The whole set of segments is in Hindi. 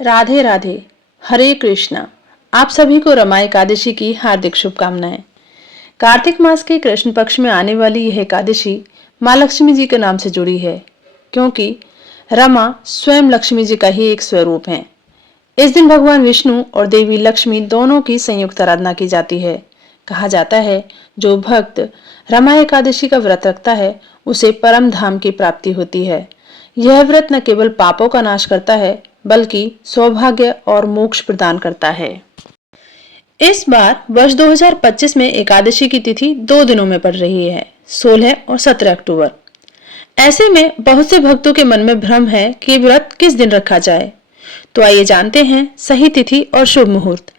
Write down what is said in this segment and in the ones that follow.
राधे राधे, हरे कृष्णा। आप सभी को रमा एकादशी की हार्दिक शुभकामनाएं। कार्तिक मास के कृष्ण पक्ष में आने वाली यह एकादशी माँ लक्ष्मी जी के नाम से जुड़ी है, क्योंकि रमा स्वयं लक्ष्मी जी का ही एक स्वरूप है। इस दिन भगवान विष्णु और देवी लक्ष्मी दोनों की संयुक्त आराधना की जाती है। कहा जाता है, जो भक्त रमा एकादशी का व्रत रखता है उसे परम धाम की प्राप्ति होती है। यह व्रत न केवल पापों का नाश करता है, बल्कि सौभाग्य और मोक्ष प्रदान करता है। इस बार वर्ष 2025 में एकादशी की तिथि 2 दिनों में पड़ रही है, 16 और 17 अक्टूबर। ऐसे में बहुत से भक्तों के मन में भ्रम है कि व्रत किस दिन रखा जाए। तो आइए जानते हैं सही तिथि और शुभ मुहूर्त।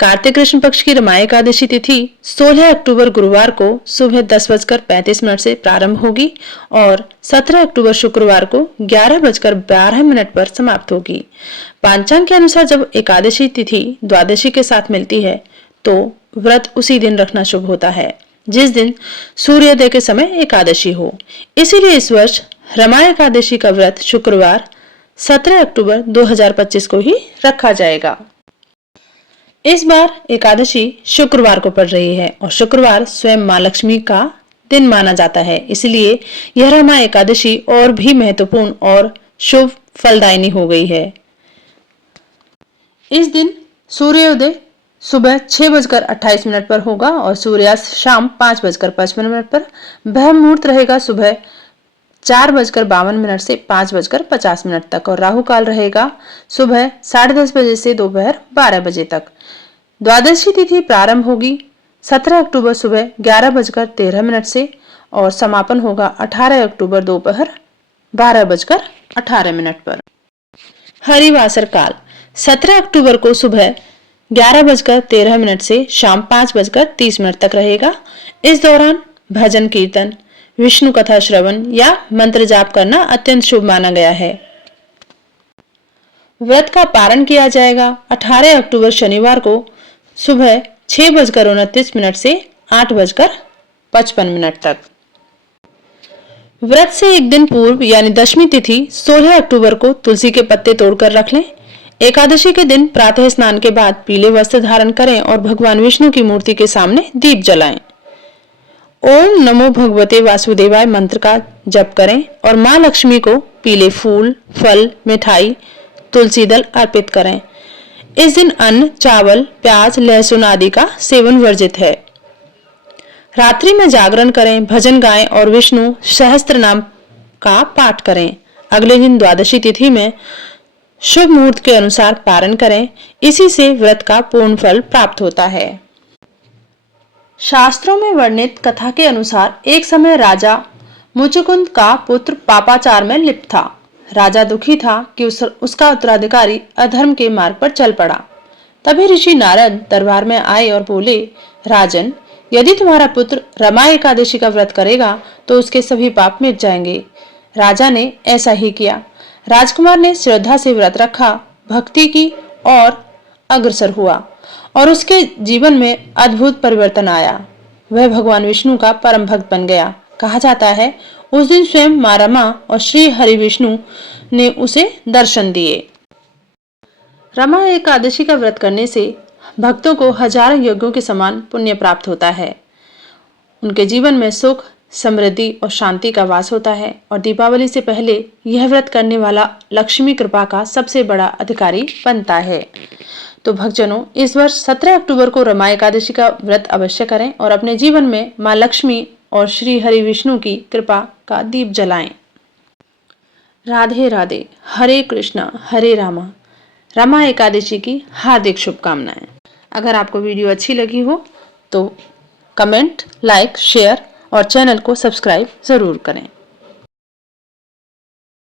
कार्तिक कृष्ण पक्ष की रमा एकादशी तिथि 16 अक्टूबर गुरुवार को सुबह 10:35 से प्रारंभ होगी और 17 अक्टूबर शुक्रवार को 11:12 पर समाप्त होगी। पंचांग के अनुसार जब एकादशी तिथि द्वादशी के साथ मिलती है तो व्रत उसी दिन रखना शुभ होता है जिस दिन सूर्योदय के समय एकादशी हो। इसीलिए इस वर्ष रमा एकादशी का व्रत शुक्रवार 17 अक्टूबर 2025 को ही रखा जाएगा। इस बार एकादशी शुक्रवार को पड़ रही है और शुक्रवार स्वयं माँ लक्ष्मी का दिन माना जाता है, इसलिए यह रमा एकादशी और भी महत्वपूर्ण और शुभ फलदायिनी हो गई है। इस दिन सूर्योदय सुबह 6:28 पर होगा और सूर्यास्त शाम 5:55 पर। ब्रह्म मुहूर्त रहेगा सुबह 4:52 से 5:50 तक और राहु काल रहेगा सुबह 10:30 बजे से दोपहर 12 बजे तक। द्वादशी तिथि प्रारंभ होगी 17 अक्टूबर सुबह 11:13 से और समापन होगा 18 अक्टूबर दोपहर 12:18 पर। हरिवासर काल 17 अक्टूबर को सुबह 11:13 से शाम 5:30 तक रहेगा। इस दौरान भजन कीर्तन, विष्णु कथा श्रवण या मंत्र जाप करना अत्यंत शुभ माना गया है। व्रत का पारण किया जाएगा 18 अक्टूबर शनिवार को सुबह 6:29 से 8:55 तक। व्रत से एक दिन पूर्व यानी दशमी तिथि 16 अक्टूबर को तुलसी के पत्ते तोड़कर रख लें। एकादशी के दिन प्रातः स्नान के बाद पीले वस्त्र धारण करें और भगवान विष्णु की मूर्ति के सामने दीप जलाएं। ओम नमो भगवते वासुदेवाय मंत्र का जप करें और माँ लक्ष्मी को पीले फूल, फल, मिठाई, तुलसी दल अर्पित करें। इस दिन अन्न, चावल, प्याज, लहसुन आदि का सेवन वर्जित है। रात्रि में जागरण करें, भजन गाएं और विष्णु सहस्त्र नाम का पाठ करें। अगले दिन द्वादशी तिथि में शुभ मुहूर्त के अनुसार पारण करें। इसी से व्रत का पूर्ण फल प्राप्त होता है। शास्त्रों में वर्णित कथा के अनुसार एक समय राजा मुचुकुंद का पुत्र पापाचार में लिप्त था। राजा दुखी था कि उसका उत्तराधिकारी अधर्म के मार्ग पर चल पड़ा। तभी ऋषि नारद दरबार में आए और बोले, राजन, यदि तुम्हारा पुत्र रमा एकादशी का व्रत करेगा तो उसके सभी पाप मिट जाएंगे। राजा ने ऐसा ही किया। राजकुमार ने श्रद्धा से व्रत रखा, भक्ति की और अग्रसर हुआ और उसके जीवन में अद्भुत परिवर्तन आया। वह भगवान विष्णु का परम भक्त बन गया। कहा जाता है, उस दिन स्वयं माँ रमा और श्री हरि विष्णु ने उसे दर्शन दिए। रमा एकादशी का व्रत करने से भक्तों को हजारों यज्ञों के समान पुण्य प्राप्त होता है। उनके जीवन में सुख, समृद्धि और शांति का वास होता है और दीपावली से पहले यह व्रत करने वाला लक्ष्मी कृपा का सबसे बड़ा अधिकारी बनता है। तो भक्तजनों, इस वर्ष 17 अक्टूबर को रमा एकादशी का व्रत अवश्य करें और अपने जीवन में माँ लक्ष्मी और श्री हरि विष्णु की कृपा का दीप जलाएं। राधे राधे, हरे कृष्णा हरे रामा। रमा एकादशी की हार्दिक शुभकामनाएं। अगर आपको वीडियो अच्छी लगी हो तो कमेंट, लाइक, शेयर और चैनल को सब्सक्राइब जरूर करें।